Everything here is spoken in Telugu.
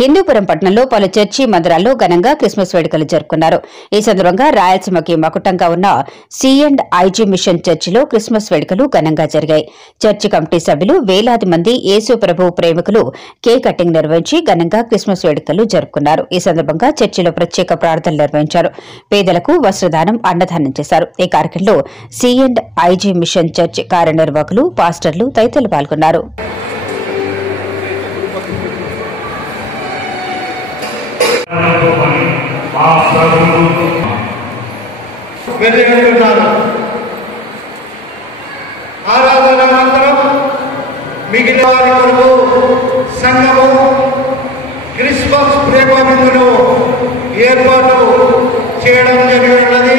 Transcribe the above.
హిందూపురం పట్టణంలో పలు చర్చి మందిరాల్లో ఘనంగా క్రిస్మస్ వేడుకలు జరుపుకున్నారు. ఈ సందర్భంగా రాయలసీమకి మకుటంగా ఉన్న C&IG మిషన్ చర్చిలో క్రిస్మస్ వేడుకలు ఘనంగా జరిగాయి. చర్చి కమిటీ సభ్యులు వేలాది మంది యేసు ప్రభువు ప్రేమికులు కేక్ కటింగ్ నిర్వహించి ఘనంగా క్రిస్మస్ వేడుకలు జరుపుకున్నారు. ఈ సందర్భంగా చర్చిలో ప్రత్యేక ప్రార్థనలు నిర్వహించారు. పేదలకు వస్త్రదానం, అన్నదానం చేశారు. ఈ కార్యక్రమంలో C&IG మిషన్ చర్చ్ కార్యనిర్వాహకులు, పాస్టర్లు తదితరులు పాల్గొన్నారు. ఆరాధనానంతరం మిగిలిన వారి కొరకు సంఘము క్రిస్మస్ ప్రేమ విందును ఏర్పాటు చేయడం జరిగినది.